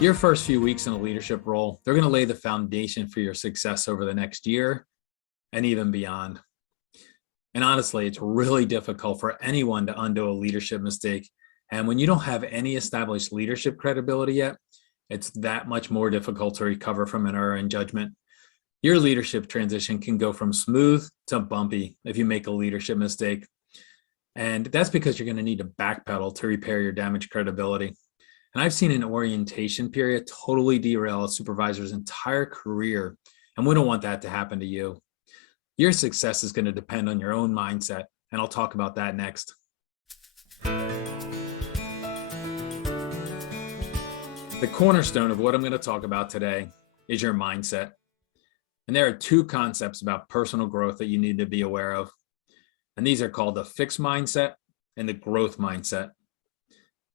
Your first few weeks in a leadership role, they're going to lay the foundation for your success over the next year and even beyond. And honestly, it's really difficult for anyone to undo a leadership mistake. And when you don't have any established leadership credibility yet, it's that much more difficult to recover from an error in judgment. Your leadership transition can go from smooth to bumpy if you make a leadership mistake. And that's because you're going to need to backpedal to repair your damaged credibility. And I've seen an orientation period totally derail a supervisor's entire career. And we don't want that to happen to you. Your success is going to depend on your own mindset. And I'll talk about that next. The cornerstone of what I'm going to talk about today is your mindset. And there are two concepts about personal growth that you need to be aware of. And these are called the fixed mindset and the growth mindset.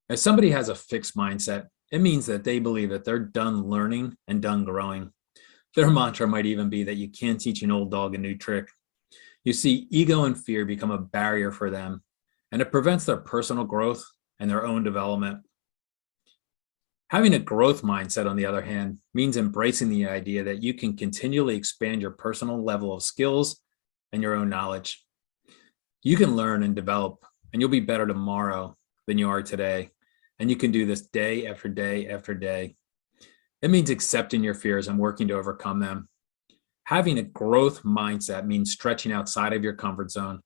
If somebody has a fixed mindset, it means that they believe that they're done learning and done growing. Their mantra might even be that you can't teach an old dog a new trick. You see, ego and fear become a barrier for them, and it prevents their personal growth and their own development. Having a growth mindset, on the other hand, means embracing the idea that you can continually expand your personal level of skills and your own knowledge. You can learn and develop, and you'll be better tomorrow than you are today. And you can do this day after day after day. It means accepting your fears and working to overcome them. Having a growth mindset means stretching outside of your comfort zone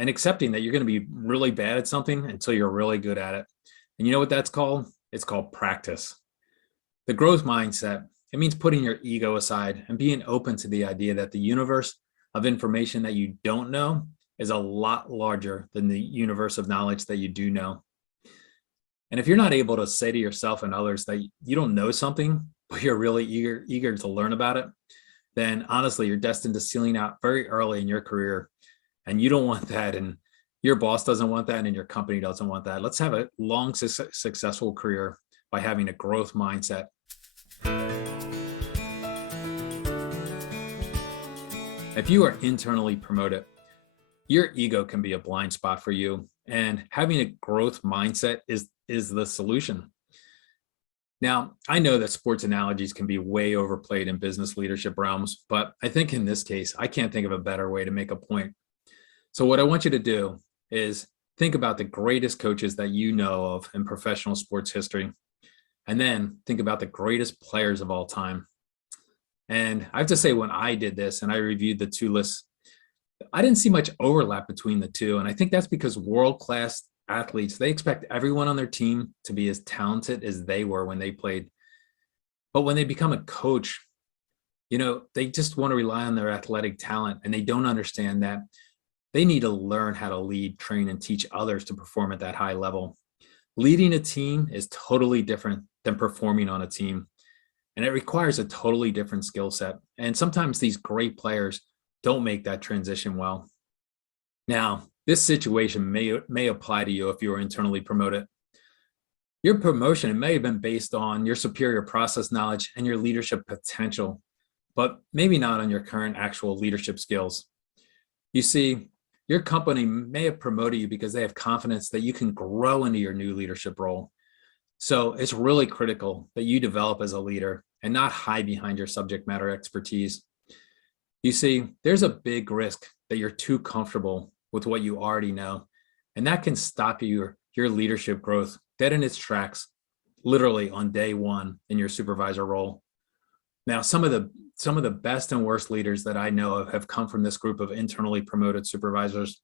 and accepting that you're going to be really bad at something until you're really good at it. And you know what that's called? It's called practice. The growth mindset, it means putting your ego aside and being open to the idea that the universe of information that you don't know is a lot larger than the universe of knowledge that you do know. And if you're not able to say to yourself and others that you don't know something, but you're really eager to learn about it, then honestly, you're destined to ceiling out very early in your career. And you don't want that. And your boss doesn't want that. And your company doesn't want that. Let's have a long, successful career by having a growth mindset. If you are internally promoted, your ego can be a blind spot for you. And having a growth mindset is the solution. Now, I know that sports analogies can be way overplayed in business leadership realms, but I think in this case, I can't think of a better way to make a point. So what I want you to do is think about the greatest coaches that you know of in professional sports history, and then think about the greatest players of all time. And I have to say, when I did this and I reviewed the two lists, I didn't see much overlap between the two. And I think that's because world-class athletes, they expect everyone on their team to be as talented as they were when they played. But when they become a coach, they just want to rely on their athletic talent, and they don't understand that they need to learn how to lead, train, and teach others to perform at that high level. Leading a team is totally different than performing on a team, and it requires a totally different skill set. And sometimes these great players don't make that transition well. Now, this situation may apply to you if you are internally promoted. Your promotion may have been based on your superior process knowledge and your leadership potential, but maybe not on your current actual leadership skills. You see, your company may have promoted you because they have confidence that you can grow into your new leadership role. So it's really critical that you develop as a leader and not hide behind your subject matter expertise. You see, there's a big risk that you're too comfortable with what you already know, and that can stop your leadership growth dead in its tracks, literally on day one in your supervisor role. Now, some of the best and worst leaders that I know of have come from this group of internally promoted supervisors.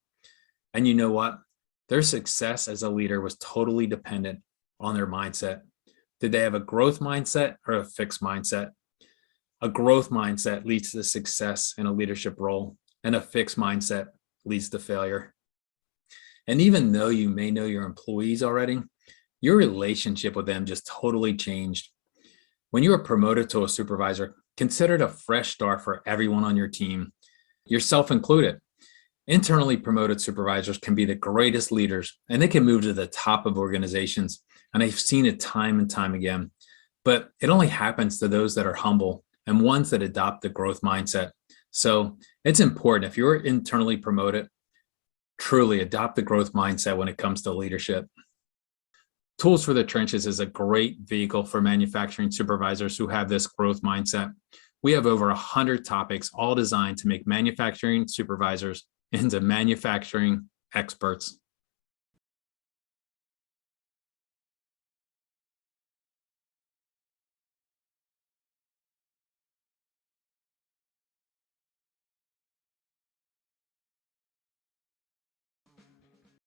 And you know what? Their success as a leader was totally dependent on their mindset. Did they have a growth mindset or a fixed mindset? A growth mindset leads to success in a leadership role, and a fixed mindset leads to failure. And even though you may know your employees already, your relationship with them just totally changed. When you are promoted to a supervisor, consider it a fresh start for everyone on your team, yourself included. Internally promoted supervisors can be the greatest leaders, and they can move to the top of organizations. And I've seen it time and time again. But it only happens to those that are humble and ones that adopt the growth mindset. So it's important, if you're internally promoted, truly adopt the growth mindset when it comes to leadership. Tools for the Trenches is a great vehicle for manufacturing supervisors who have this growth mindset. We have over 100 topics, all designed to make manufacturing supervisors into manufacturing experts.